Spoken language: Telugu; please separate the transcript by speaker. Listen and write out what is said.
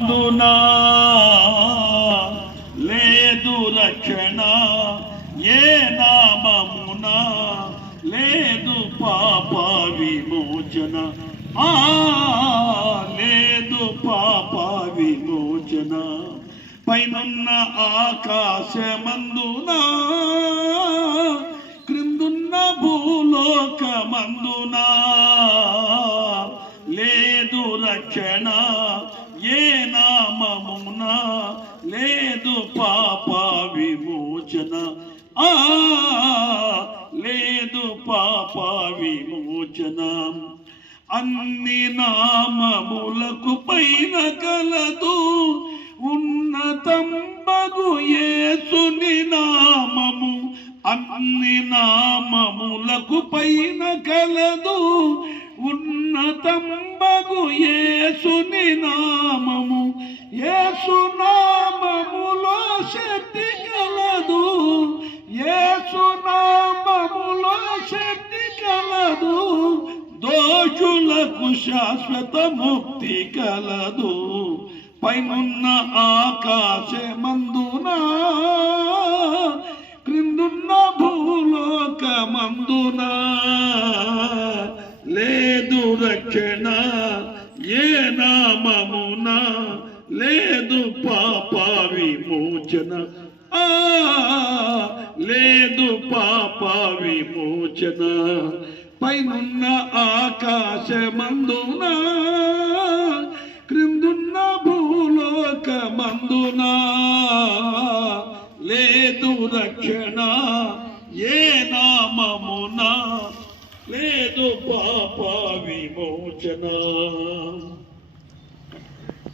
Speaker 1: అందునా? లేదు రక్షణ ఏ నామమున? లేదు పాప విమోచన. ఆ లేదు పాప విమోచన. పైనున్న ఆకాశమందున? క్రిందున్న భూలోకమందున? లేదు రక్షణ ఏ నామమున లేదు పాప విమోచన. ఆ లేదు పాప విమోచన. అన్ని నామములకు పైన కలదు ఉన్నతంబగు ఏసుని నామము. అన్ని నామములకు పైన కలదు ఉన్నతంబగు ఏసుని నామము. శక్తి కలదు యేసు నామములో శక్తి కలదు దోషులకు శాశ్వత ముక్తి కలదు. పైనున్న ఆకాశమందునా? క్రిందున్న భూలోకమందునా? లేదు రక్షణ ఏ నామమునా? లేదు పాప విమోచన ఆ లేదు పాప విమోచన పైనున్న ఆకాశమందునా క్రిందున్న భూలోకమందునా. లేదు రక్షణ ఏ నామమున. లేదు పాప విమోచన